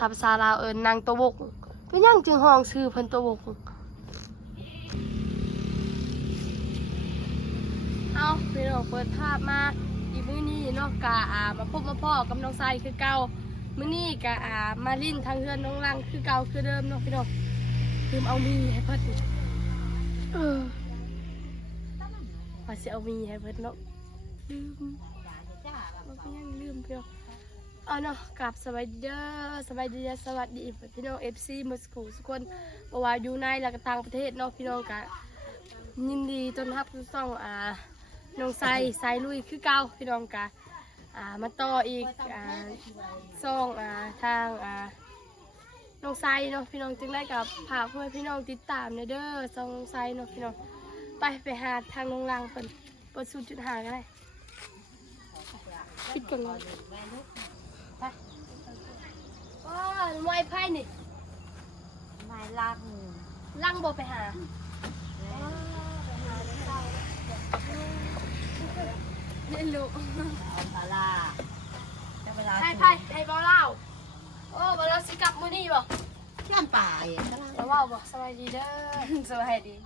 ภาษาลาวนางตัวบกก็ยังจึงห้องชื่อเพิ่นตัวบกเอาพี่น้องเปิดภาพมาอีมื้อนี้เนาะกะมาพบมาพ่อกับน้องไซคือเก่ามื้อนี้กะมาลิ้นทางเฮือนน้องลังคือเก่าคือเดิมเนาะพี่น้องลืมเอามีให้เพิ่นว่าสิเอามีให้เพิ่นเนาะลืมมันก็ยังลืมพี่น้องเอาเนาะกลับสวัสดีเด้อสวัสดีสวัสดีพี่น้อง FC มอสโกทุกคนบ่ว่าอยู่ในและก็ต่างประเทศเนาะพี่น้องกะยินดีต้อนรับทุกท่านน้องไซลุยคือเก่าพี่น้องกะมาต่ออีกซ่องทางน้องไซเนาะพี่น้องจึงได้กับพาเพื่อนพี่น้องติดตามเด้อซ่องน้องไซเนาะพี่น้องไปหาทางน้องลังเปิด0.5กันได้ปิดก่อนเลยไปว้าไม้ไพ่นี่ไม้ลังบอกไปหาเล่นลูกให้บอลเล่าโอ้บอลเล่าสิกลับมือนี่บ่ย่านป่าเองแล้วว่าบ่สบายดีเด้อสบายดี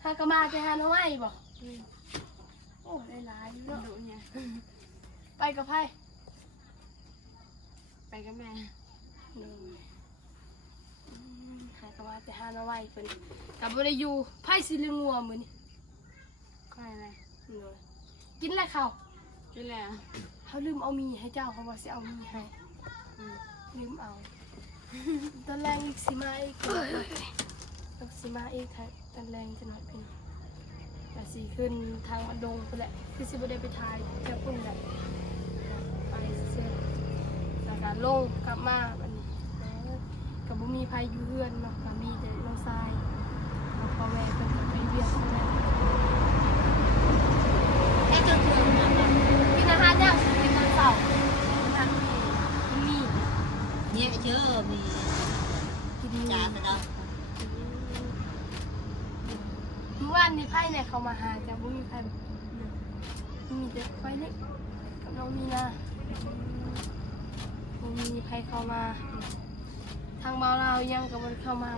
ถ้ากมาไปหาน้องไอ้บ่โอ้ได้หลายเนาะไปกับไพ่ไปกับแม่หากมาไปหาน้องไอ้เพิ่นกับบ่ได้อยู่ไพ่สิลืมงัวมื้อนี้ใครอะไรกินอะไรข้าวกินแล้วเขาลืมเอามีให้เจ้าเขาบอกสิเอามีให้ลืมเอาตอนแรงอีกสิมาอีกตอนแรงจะหน่อยเป็นแต่สีขึ้นทางดงไปแหละคือสิบได้ไปถ่ายแค่ปุ่นแหละไปเสร็จแล้วก็ลงกลับมาอันนี้กับบุมีภัยอยู่เพื่อนเนาะกับมีแต่น้องทรายพ่อแม่เป็นไปเวียนนั่นกินอาหารยังกินตอนเช้ามีเนี่ยเชื่อมีกินจานไปแล้วเมื่อวานนี้ไพ่เนี่ยเขามาหาแต่บุมีไพ่มีแต่ไพ่เล็กกับน้องมีนาบุมีไพ่เข้ามาทางเบาเรายังกับมันเข้ามา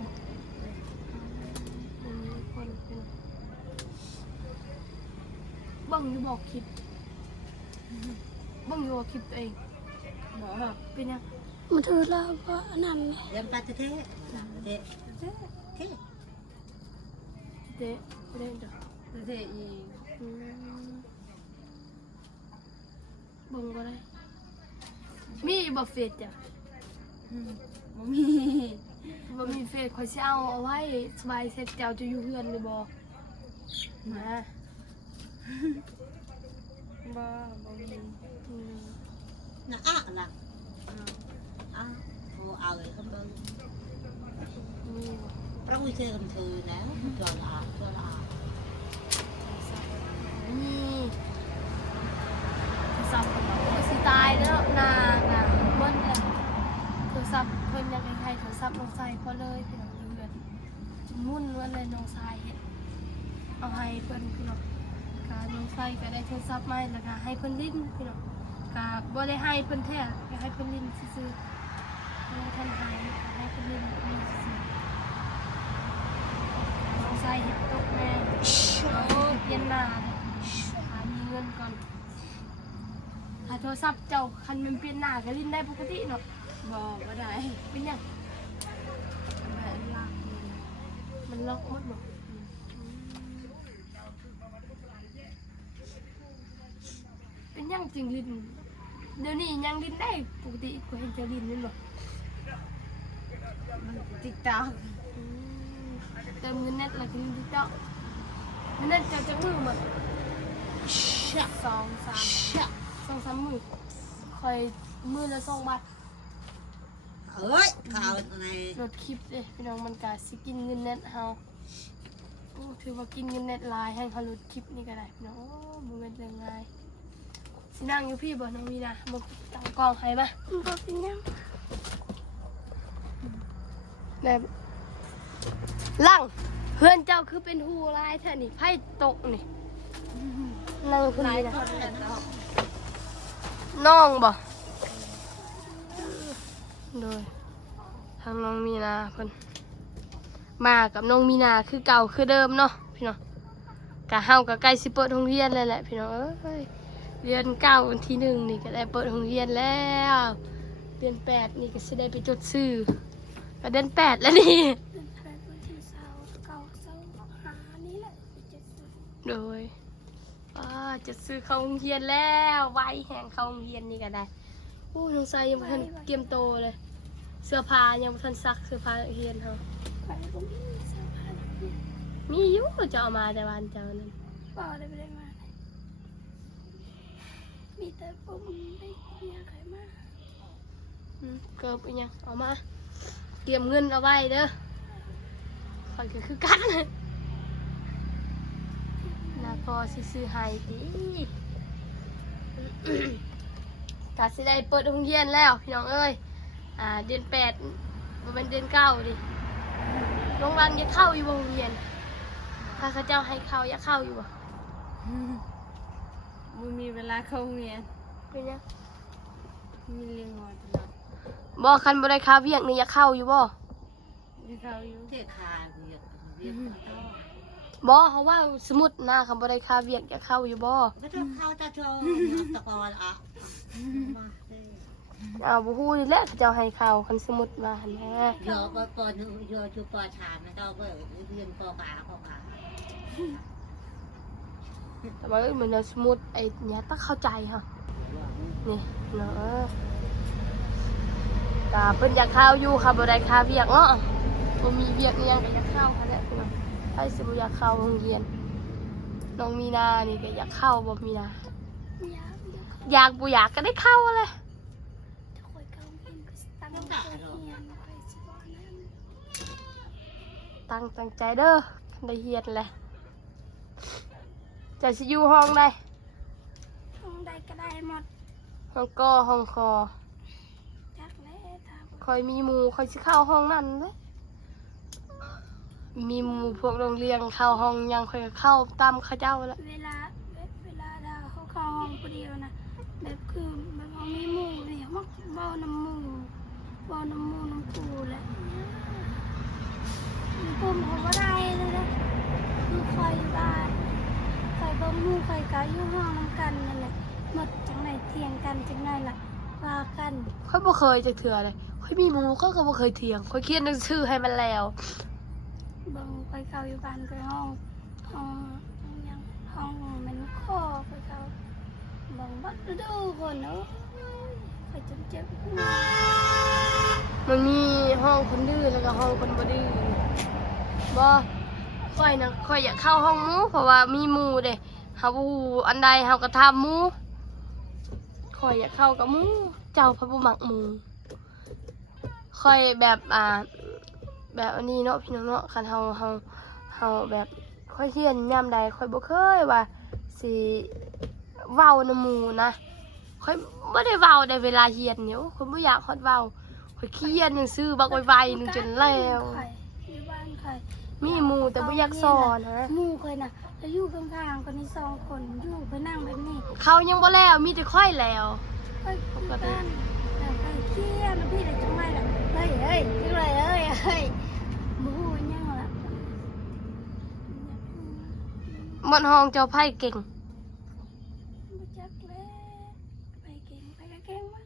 คนบังอยู่บอกคลิปบังอยู่บอกคลิปตัวเองเป็นยังมันถือแล้วก็นั่นเรียนปลาเทะเด้อีบังก็ได้มีบอกเฟซจ้ะบ่มีเฟซคอยสิเอาไว้สบายเสร็จเจ้าจะอยู่เฮือนเลยบ่มาบ่มีน่ะโอ้เอาเลยก็เบิ่งเราไม่เชื่อกันคือแล้วตัวละนี่โทรศัพท์สิตายแล้วนางเบิ้ลเลยโทรศัพท์เพิ่นยังใครโทรศัพท์น้องทรายพอเลยพี่น้องเฮือนมุ่นว่าเลยน้องทรายเฮ็ดเอาให้เพิ่นพี่น้องก็น้องทรายก็ได้โทรศัพท์ใหม่แล้วก็ให้เพิ่นลิ้นพี่น้องก็บ่ได้ให้เพิ่นแท้ก็ให้เพิ่นลิ้นซื่อๆท่านให้เพิ่นลิ้นซื่อน้องทรายเฮ็ดตกแม่เปลี่ยนหน้าเลยหามีเงินก่อนถ้าโทรศัพท์เจ้าคันมันเปลี่ยนหน้าก็ลิ้นได้ปกติเนาะบ่ได้เป็นยังมันล็อกหมดบ่เป็นยังจริงลิ้นเดี๋ยวนี้ยังลิ้นได้ปกติกูเห็นจะลิ้นนี่บ่ติ๊กต๊อกเติมเงินเน็ตแล้วก็ลิ้นติ๊กต๊อกเงินเน็ตจะมือหมด2-3มือคอยมือละ2 บาทข่าวอะไรรถคลิปเลยพี่น้องมันกะสิกินเงินเน็ตเฮาถือว่ากินเงินเน็ตลายให้เขารถคลิปนี่ก็ได้พี่น้องบ่แม่นเรื่องง่ายสินั่งอยู่พี่บ่น้องมีนะมาตั้งกล้องให้มาบ่เป็นยังแบบลังเพื่อนเจ้าคือเป็นหูลายแท้นี่ไพ่ตกนี่นั่งคือนี่นะ น้องบ่โดยทางน้องมีนาเพิ่นมากับน้องมีนาคือเก่าคือเดิมเนาะพี่น้องกะเฮาก็ใกล้สิเปิดโรงเรียนแล้วแหละพี่น้องเอ้ยเดือน9วันที่1นี่ก็ได้เปิดโรงเรียนแล้วเดือน8นี่ก็สิได้ไปจดชื่อก็เดือน8แล้วนี่ เป็นแฟนวันที่เสาร์เก่าเสาร์หานี่แหละจะซื้อ โดยจะซื้อเข้าโรงเรียนแล้วไว้แห่งเข้าโรงเรียนนี่ก็ได้อู้น้องชายยังบ่ทันเตรียมโตวเลยเสื้อผ้ายังบ่ทันซักเสื้อผ้าเรียนเฮา ไปก็มีเสื้อผ้าที่ มีอยู่จะเอามาแต่วันเจ้านั้น บ่ได้ไปได้มาเลยมีแต่ผมได้เนี่ยใครมา เกิบอีหยังเอามาเตรียมเงินเอาไว้เด้อข่อยก็คือกันนะพอสิซื้อให้ติกะสิได้เปิดโรงเรียนแล้วพี่น้องเอ้ยเดือน8บ่แม่นเดือน9ดิโรงวันจะเข้าอยู่บ่โรงเรียนถ้าเขาเจ้าให้เข้าอยากเข้าอยู่บ่ มึงมีเวลาเข้าโรงเรียน เป็นยัง มีเรียนงอนตลอด บ่คันบ่ได้ค่าเวียกนี่อยากเข้าอยู่บ่ ไม่เข้าอยู่เด็กคาเรียนต้อง บ่เขาว่าสมมุตินะคันบ่ได้ค่าเวียกอยากเข้าอยู่บ่ ไม่ต้องเข้าตาโจตะกอนอ่ะมาเลย บ่ฮู้นี่แหละเขาเจ้าให้เข้าคันสมมุติว่าหั่นนะ โยปอนึงโยจูปอชามแล้วก็เรียนปอกา แต่ว่าเหมือนเราสมมุติไอ้เนี่ยต้องเข้าใจค่ะนี่เนาะตาเพิ่นอยากเข้าอยู่ค่ะบ่ได้ค่าเวียกเนาะบ่มีเวียกอีหยังก็อยากเข้าค่ะแหละพี่น้องใครสิบ่อยากเข้าโรงเรียนน้องมีนานี่ก็อยากเข้าบ่มีนา อยาก อยากบ่อยากก็ได้เข้าเลย ถ้าคอยเก่าเป็นก็ตั้งใจเรียนไปสิบ่นั้น ตั้งใจเด้อได้เฮียนแหละจะสิอยู่ห้องได้ ห้องใดก็ได้หมด ห้องกอห้องคอ จักแล้วถ้า คอยมีหมู่คอยสิเข้าห้องนั้นเลยมีหมู่พวกโรงเรียนเข้าห้องยังคอยก็เข้าตามเขาเจ้าแล้ว เวลาเราเข้าห้องคนเดียวนะแบบคือแบบเขามีหมู่เนี่ยมักเว้าน้ำหมู่น้ำกูแหละมีผมเขาก็ได้เลยนะคือคอยบ้านคอยบ่หมู่คอยกะอยู่ห้องน้ำกันนั่นแหละหมดจังไหนเถียงกันจังไหนล่ะว่ากัน ค่อยบ่เคยจะเถื่อเลยค่อยมีหมู่ก็บ่เคยเถียงค่อยเขียนหนังสือให้มันแล้ว เบิ่งคอยเข้าอยู่บ้านคอยห้องมันข้อคอยเข้าเบิ่งบัดดูคนเนาะคอยจนเจ็บหัว มันมีห้องคนดื้อแล้วก็ห้องคนบ่ดื้อบ่ค่อยนะค่อยอยากเข้าห้องหมู่เพราะว่ามีหมู่เด้เฮาบ่ฮู้อันใดเฮาก็ถามหมู่ค่อยอยากเข้ากับหมู่เจ้าพระบ่มักหมู่ค่อยแบบแบบอันนี้เนาะพี่น้องเนาะคันเฮาแบบค่อยเรียนยามใดค่อยบ่เคยว่าสิเว้านำหมู่นะค่อยบ่ได้เว้าได้เวลาเรียนเนี่ยค่อยบ่อยากฮอดเว้าค่อยเขียนหนังสือบักไวๆนึงจนแล้ว อยู่บ้านใคร มีหมู่แต่บ่อยากสอนนะ หมู่เคยนะแล้วอยู่ข้างๆคนนี้2 คนอยู่ไปนั่งแบบนี้ เขายังบ่แล้วมีแต่ค่อยแล้ว ไปบ้านแต่ไปเที่ยวนะพี่แต่จังไรล่ะเฮ้ยจังไรเฮ้ยหมู่ยังล่ะ มันห้องเจ้าไผเก่ง บ่จักแล้วไปเก่งไปก็เก่งวะ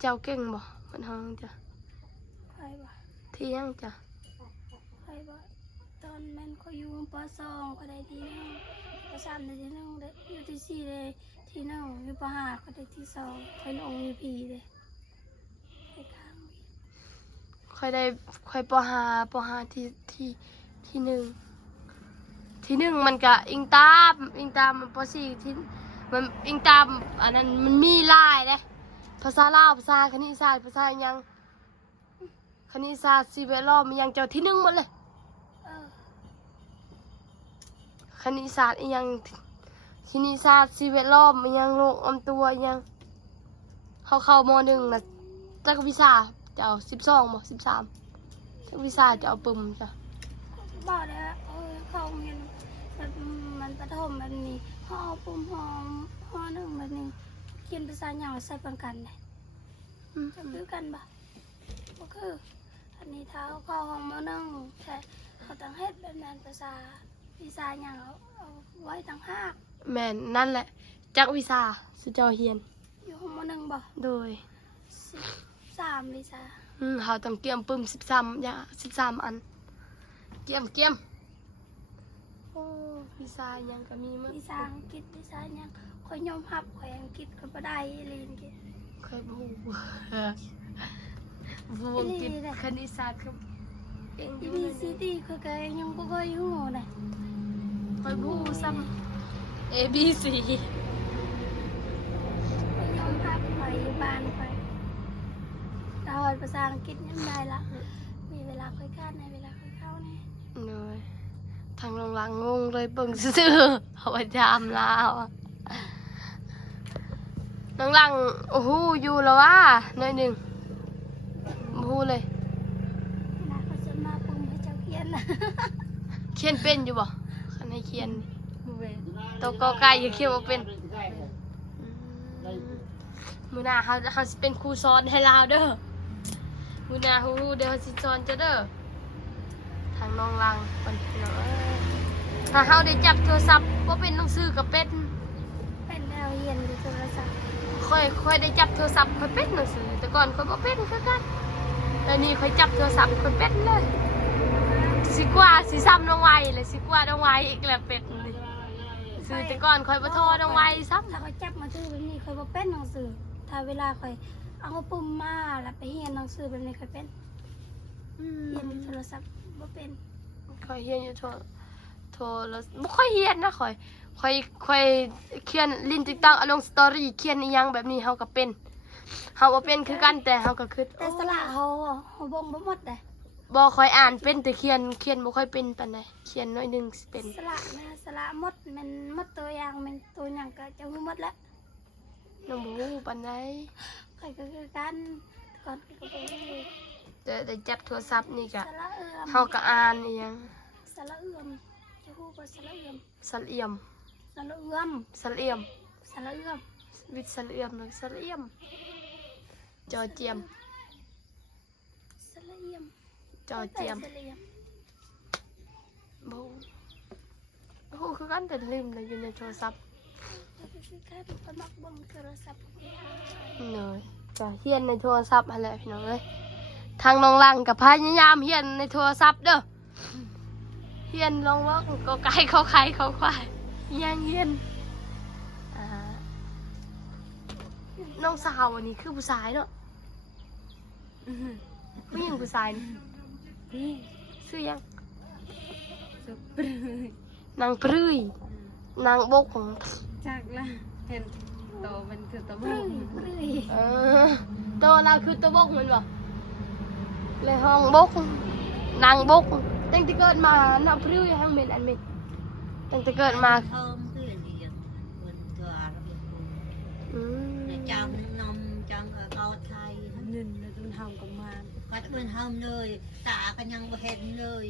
เจ้าเก่งบ่มันห้องจ้ะ ไปบ่ เที่ยงจ้ะ ไปบ่ตอนแม่นเขาอยู่ป.2ก็ได้ที่1ป.3ได้ที่1ได้อยู่ที่4ได้ที่1อยู่ป.5ก็ได้ที่2ไปลงอยู่พี่เด้ไปข้าง ค่อยได้ค่อยปห้าที่หนึ่งที่หนึ่งมันก็อิงตามมันปสี่ที่มันอิงตามอันนั้นมันมีหลายเด้ภาษาลาวภาษาคณิตศาสตร์ภาษาอิหยังคณิตศาสตร์สิ่งแวดล้อมอิหยังเจ้าที่หนึ่งหมดเลย เออ คณิตศาสตร์อีหยังคณิตศาสตร์สิ่งแวดล้อมอีหยังโลกอำตัวอีหยังเข้าม.1น่ะจักวิชาจะเอา12บ่13จักวิชาจะเอาปึ้มจ้ะ บอกเลยว่าเขาเรียนแบบมันประถมแบบนี้เขาเอาปุ่มหอมห่อหนึ่งแบบนี้ ขียนภาษาหยังใส่ปันกันเลย อืม จะคือกันบ่ก็คืออันนี้เท้าเข้าห้องมหนึ่งแต่เขาต้องเฮ็ดแบบนั้นภาษาวิชาหยังเอาไว้ต่างหาก แม่นนั่นแหละจักวิชาสุเจ้าเฮียน อยู่ห้องมหนึ่งบ่ โดย 13วิชา เขาต้องเกี่ยมปึ้ม13อย่าง13อันเกี่ยมโอ้วิชาหยังก็มีมั้ง วิชาอังกฤษวิชาหยังข่อยยอมรับข่อยอังกฤษข่อยบ่ได้เรียนอังกฤษ เคยบูบูอังกฤษคณิตศาสตร์ครับเก่งอยู่ B เลย C D ข่อยก็ยังบ่เคยฮู้เลย คอยบูซ้ำ A B C ข่อยยอมรับข่อยอยู่บ้านข่อยแต่ว่าภาษาอังกฤษยังได้ละมีเวลาค่อยค้านในเวลาค่อยเข้าแน่ เลยทางลงหลังงงเลยเบิ่งซื่อๆเอาไว้จามลาวอะน้องหลังโอ้โหอยู่แล้ววะหน่อยหนึ่งโอ้โหเลย เวลาเขาจะมาปุ่มให้เจ้าเขียนนะ เขียนเป็นอยู่บ่คันให้เขียนตัวกอไก่อย่าเขียนว่าเป็นมื้อหน้าเขาสิเป็นครูสอนให้ลาวเด้อมื้อหน้าฮู้เดี๋ยวเขาสิสอนเจ้าเด้อทางน้องหลังเพิ่นพี่น้องเอ้ยถ้าเฮาได้จับโทรศัพท์บ่เป็นหนังสือก็เป็น เป็นแนวเรียนอยู่โทรศัพท์ ค่อยได้จับโทรศัพท์ค่อยเป็นหนังสือแต่ก่อนค่อยบ่เป็นคือกันแต่นี่ค่อยจับโทรศัพท์ค่อยเป็นเลยสิกว่าสิซ้ำน้องไวเลยสิกว่าน้องไวอีกแล้วเป็ดนี่ซื้อแต่ก่อนค่อยบ่โทรน้องไวซ้ำ ถ้าเขาจับมาซื้อแบบนี้ค่อยบ่เป็นหนังสือถ้าเวลาค่อยเอาปุ่มมาแล้วไปเรียนหนังสือแบบนี้ค่อยเป็นเรียนอยู่โทรศัพท์บ่เป็น ค่อยเฮียนอยู่โทรแล้วบ่ค่อยเฮียนนะค่อยเขียนลิน TikTok เอาลงสตอรี่เขียนอีหยังแบบนี้เฮาก็เป็นเฮาบ่เป็นคือกันแต่เฮาก็คิด แต่สระเขาบ่งบ่หมดเด้ บ่ค่อยอ่านเป็นแต่เขียนบ่ค่อยเป็นปานใดเขียนน้อยหนึงสิเป็น สระนะสระหมดมันหมดตัวอย่างมันตัวอย่างก็จะฮู้หมดแล้ว น้องบ่ฮู้ปานใด ใครก็คือกันก่อนก็บ่ฮู้ แต่ได้จับโทรศัพท์นี่ก็ สระเอื้อม เฮาก็อ่านอีหยัง สระเอื้อมจะฮู้บ่สระเอื้อม สระเอี่ยม สระเอื้อม สระเอี่ยม สระเอื้อม วิทย์สระเอี่ยมเลยสระเอี่ยมจอเจียม สระเอื้อม จอเจียม สระเอื้อม บ่ฮู้คือกันแต่ลืมเลยอยู่ในโทรศัพท์ ก็คือแค่ไปมักเบิ่งโทรศัพท์ เนยก็เฮียนในโทรศัพท์หั่นแหละพี่น้องเอ้ยทางน้องหลังก็พยายามเฮียนในโทรศัพท์เด้อเฮียนลองว่าก็ไก่เขาไข่เขาควายยังเฮียนอ่าน้องสาวอันนี้คือผู้ชายเนาะผู้หญิงผู้ชายนี่ชื่อยังนางปรื้ยนางบกของ จากละเห็นโตมันคือตะ ป บุ รื้ ง ยปรื้ย ตัวเราคือตัวบกเหมือนบ่เลยห้องบกนางบกตั้งแต่เกิดมาหน้าปรื้ยห้างเม็ดอันเม็ดตั้งแต่เกิดมา เพิ่มขึ้นอีกคนตัวเราเป็นคน อืม แต่จังนมจังกอดไทย นึ่งแล้วต้องทำกับมา ก็จะเป็นเฮิมเลยตากันยังบ่เห็นเลย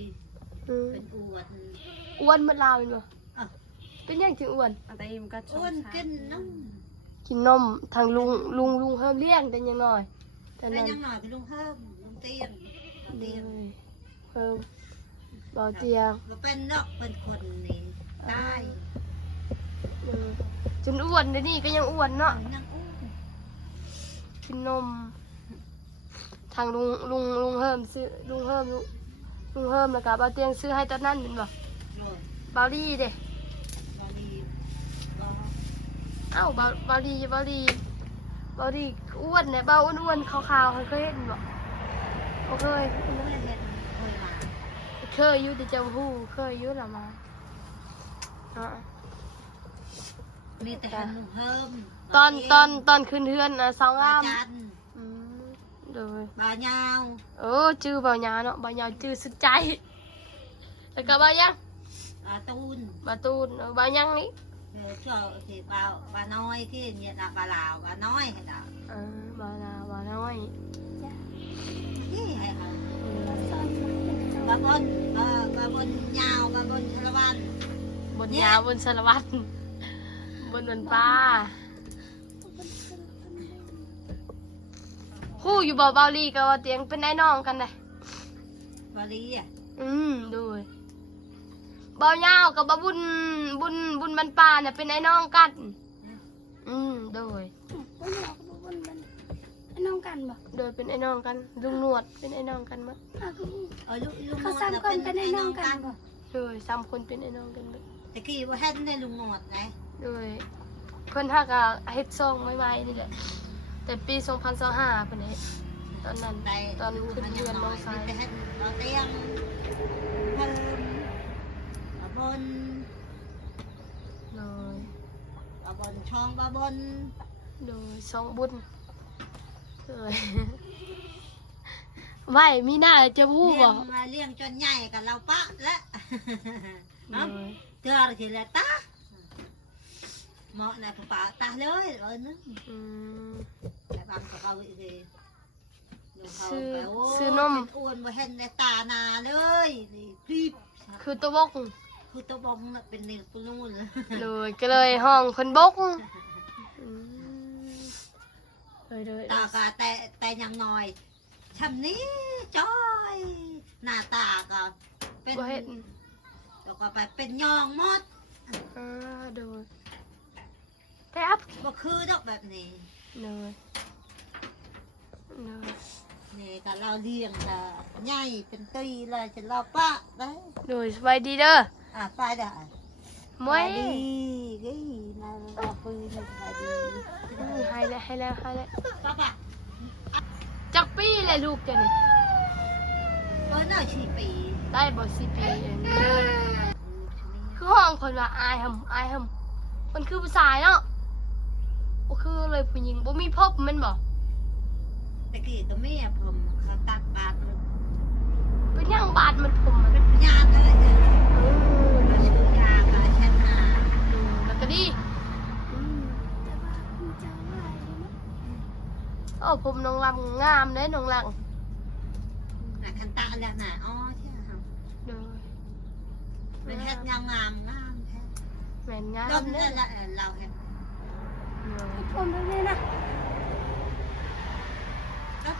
อืม เป็นอวด อ้วนเหมือนเราเหรอ อ่ะ เป็นยังถึงอ้วน อะไรมันก็ช อ้วนกินน้ กินนมทางลุงเฮิมเลี้ยงแต่ยังน้อยแต่ ำแต่ นั้น ยังหน่อยก็ลุงเฮิมลุงเตียงลุงเตียง เฮิมเบาเตียง ก็เป็นนอกเป็นคนนี่ตาย อืมจนอ้วนเดี๋ยวนี้ก็ยังอ้วนเนาะ ยังอ้วน กินนม ทางลุงเฮิมซื้อลุงเฮิมแล้วก็เบาเตียงซื้อให้ตอนนั้นเป็นบ่ โดย เบาดีเด้ บาลีบา เอ้าเบาดีอ้วนเนี่ยเบาอ้วนๆขาวๆเคยเห็นบ่บ่เคย เพื่อนเห็นเคยมา เคยอยู่แต่เจ้าฮู้เคยอยู่ละมาอ่ะ มีแต่เห็นลุงเฮิม ตอนขึ้นเทือนน่ะสองอ้าม จัน อืมโดย บายาว ชื่อเบาหยาเนาะเบาหยาชื่อสุดใจ แล้วก็เบายัง ตูน เบาตูนเบายังนี่ เจ้าthì bà nói cái nhiệt là bà lào bà nói hay là เบาลาเบาน้อย cái hay hả ซอยมาเป็น bà bên nhau bà bên la ban บนยาวบนสารวัตรบนป้า เป็นส คู่อยู่บ่เบาลีกับว่าเตียงเป็นไอ้น้องกันเลย บาลีอ่ะ โดยเบาเงาวกับบ่บุญบรรปาเนี่ยเป็นไอ้น้องกันโดย บ่อยากบ่วนมันไอ้น้องกันบ่ โดยเป็นไอ้น้องกันลุงหนวดเป็นไอ้น้องกันมั้ง อ้าวคือ ลูก เขาสามคนเป็นไอ้น้องกันบ่ โดยสามคนเป็นไอ้น้องกันเบิด ตะกี้ว่าเฮ็ดในลุงงอดไง โดยเพิ่นฮักอะเฮ็ดซองใหม่ๆนี่แหละแต่ปี2025เพิ่นเฮ็ดตอนนั้น ได้ ตอนขึ้นเรือนน้องชาย จะเฮ็ดเราเตียงเพิ่มบน โดย บนช่องบน โดยซองบุญโดย ไว้มีหน้าจะพูดบ่ เลี้ยงจนใหญ่กับเราปะและ โดย เจอทีละตาเหมาะในป่าตาเลยนึก อืม แต่บางก็เอาอีกที ซื้อนม อ้วนมาเห็นในตานาเลยนี่คลิป คือตัวบก คือตัวบงเป็นเนื้อปูนู่นเลย เลยก็เลยห้องคนบกอืมเลย ตากะแต่ยังน้อยชำนี้จ้อยหน้าตาก็เป็น บ่เห็น แล้วก็ไปเป็นยองหมด โดยแต่อัพ บ่คือดอกแบบนี้ เลยเลย นี่ก็เราเลี้ยงก็ใหญ่เป็นตีเลยจะเราปะได้ โดยสบายดีเด้อ ไปได้ มวย ดีนะเราปืนสบายดี ให้แล้ว ป้าปะ จักปีเลยลูกจะนี่ น่าชีปี ได้บ่4 ปีเองคือห้องคนว่าอายหำมันคือผู้ชายเนาะบ่คือเลยผู้หญิงบ่มีพบแม่นบ่ ตะกี้ก็แม่ผมเขาตัดบาดมัน เป็นหยังบาดมันผมมัน เป็นยาเลยเราชื่อยาค่ะแช่นา แล้วก็ดี แต่ว่าคุณจะว่าอยู่เนาะ โอ้ผมน้องลำงามเด้น้องหลัง คันตาแล้วน่ะอ๋อใช่ค่ะ โดย เป็นเฮ็ดงามแท้ แม่นงาม ต้น เด้ นั่ อน แหละเราเฮ็ด ผมแบบนี้นะ ต้น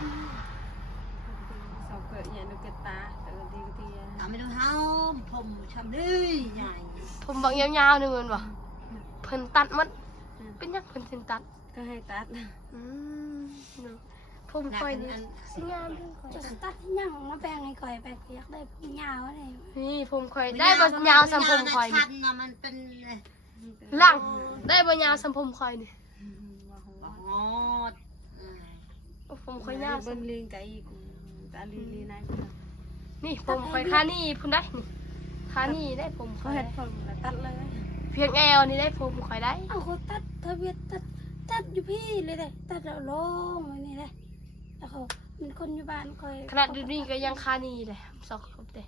สาวเกิดเนี่ยนกกระตาแต่ละทีก็ที ทำไม่ต้องเฮาผมชำดื้อใหญ่ ผมบอกยาวๆนึงเงินบ่เพิ่นตัดมันเป็นหยังเพิ่นสิตัด ก็ให้ตัด อืมผมค่อยนี่สิงามเด้อค่อย จะตัดที่ยังมาแบ่งให้ก่อยไปอยากได้ผมยาวอะไร นี่ผมค่อยได้บ่ยาวสำผมค่อย ชั นี่ นนะมันเป็น หลังได้บ่ยาวสำผมค่อยนี่ อ๋อ โอ้ผมค่อยยาว เบิ่งลิงไก่อีกตาลีนาย นี่ผมค่อยค่านี่พุ่นได้นี่ค่านี่ได้ผมค่ เขา อย เฮ็ดผมแล้วตัดเลย เพียงแอวนี่ได้ผมค่อยได้ เอาเขาตัดทะเบียนตัดอยู่พี่เลยเลยตัดแล้วลงไว้นี่เลยแล้วเขาเป็นคนอยู่บ้านคอย ขนาดเดี๋ยวนี้ก็ยังค่านี่เลยสอกครบเด้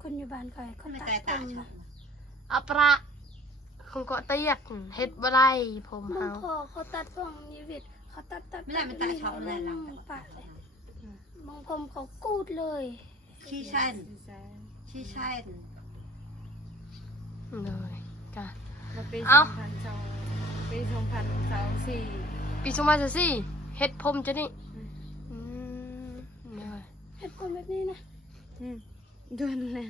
คนอยู่บ้านคอยคน ไม่ ตั แต่ ด ตา ผม ช นะ ม อัปราคงก็เตียดเฮ็ดบ่ได้ผม บา เฮาง คอเขาตัดพวกยีวิตเขาตัด ไม่ได้มันตาชมเลยเรา ปะเลยบางผมเขากูดเลย ชี้ชันชี้ชัน เลยจ้ะ มาปี เอ้า 2002ปี2024 ปี2024เฮ็ดผมจะนี่เลย เห็ดคนแบบนี้นะ เดือนเลย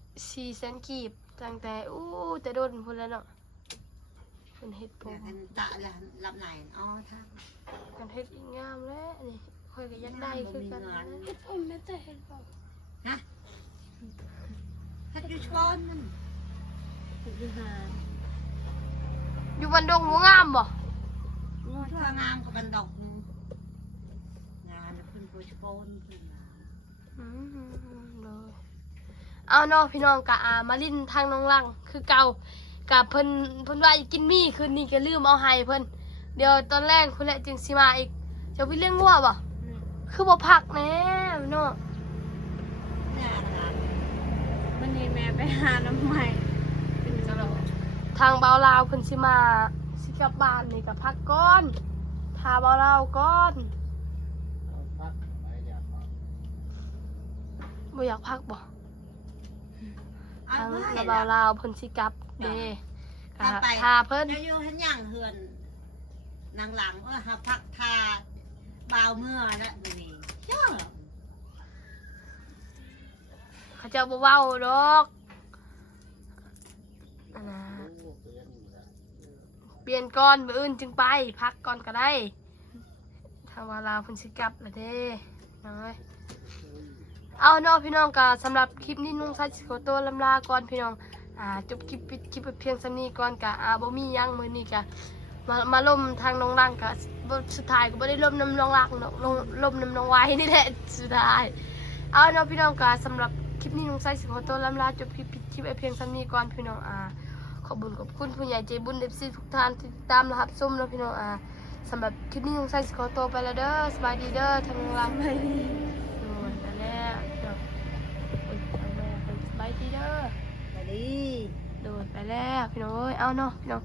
400,000กีบตั้งแต่แต่โดนพุ่นแล้วเนาะเพิ่นเฮ็ดผม กันตาละลำไหนอ๋อท่า กันเฮ็ดอีกงามแล้วนี่ค่อยก็อยากได้คือกันนะ เห็ดผมไม่แต่เห็ดผม ฮะฮัดยูชอนมัน คือหา อยู่บันดงบ่งามบ่ ทั่วงามกับกันดอกงานเพิ่นโปรชโปนเพิ่น เลยเอาเนาะพี่น้องกะมาลิ้นทางน้องหลังคือเก่ากะเพิ่นว่าอยากกินมี่คืนนี้ก็ลืมเอาให้เพิ่นเดี๋ยวตอนแรกเพิ่นแหละจึงสิมาอีกจะไปเลี้ยงงัวบ่คือบ่พักแน่เนาะ วันนี้แม่ไปหาน้ำใหม่เป็นกระโหลก ทางเบาลาวเพิ่นสิมาสิกลับบ้านนี่ก็พักก่อนทาเบาลาวก่อนบ่อยากพักบ่ทางเบาลาวเพิ่นสิกลับเด้ก็ทาเพิ่น จะอยู่เห็นอย่างเฮือนนางหลังหาพักทา บาวเมื่อแล้วนี่เจ้า เขาเจ้าบ่เว้าดอกอันนะเปลี่ยนก่อนมื้ออื่นจึงไปพักก่อนก็ได้ถ้าว่าลาวเพิ่นสิกลับล่ะเด้น้อยเอาเนาะพี่น้องก็สำหรับคลิปนี้นุ่งซัดสิขอตัวลำลาก่อนพี่น้องจบคลิปปิดคลิปไปเพียงส่ำนี้ก่อนก็บ่มีหยังมื้อนี้ก็มาล่มทางน้องรังก็สุดท้ายก็บ่ได้ล่มน้ำน้องรังเนาะล่มน้ำน้องไว้นี่แหละสุดท้ายเอาเนาะพี่น้องก็สำหรับคลิปนี้นุ่งซัดสิขอตัวลำลาจบคลิปปิดคลิปไปเพียงส่ำนี้ก่อนพี่น้องขอบคุณผู้ใหญ่ใจบุญ FC ทุกท่านที่ติดตามและรับชมเนาะพี่น้องสำหรับคลิปนี้นุ่งซัดสิขอตัวไปแล้วเด้อสบายดีเด้อทางน้องรังไปแล้วเนาะไปดีเด้อ ไปดิ โดดไปแล้วพี่น้องเอ้ยเอาเนาะพี่น้อง